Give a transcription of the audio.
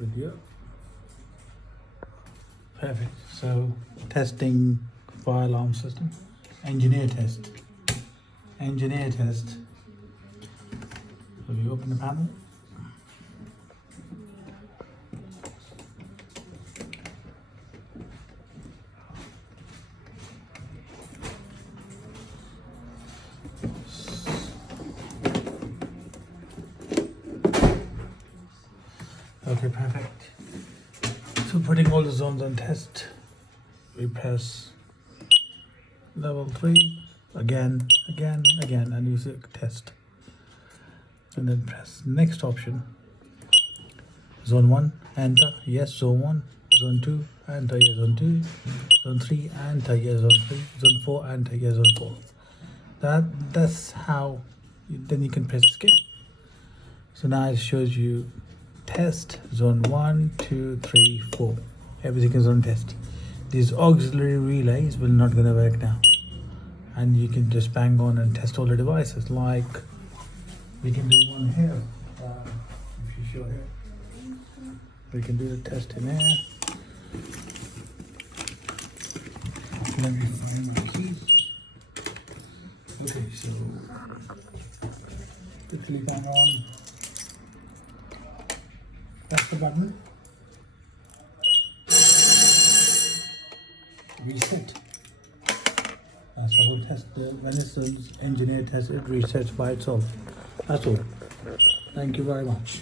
video. Perfect. So testing fire alarm system. Engineer test. Engineer test. So you open the panel. Okay, perfect. So putting all the zones on test, we press level 3 again, and use a test. And then press next option. Zone 1, enter, yes, zone 1. Zone 2, enter, yes, zone 2. Zone 3, enter, yes, zone 3. Zone 4, enter, yes, zone 4. That's how, then you can press skip. So now it shows you test zone 1, 2, 3, 4. Everything is on test. These auxiliary relays will not gonna work now. And you can just bang on and test all the devices. Like we can do one here. If you show here, we can do the test in here. Let me find my keys. Okay, so quickly bang on. That's the button. Reset. That's the whole test. When it's an engineer test, it resets by itself. That's all. Thank you very much.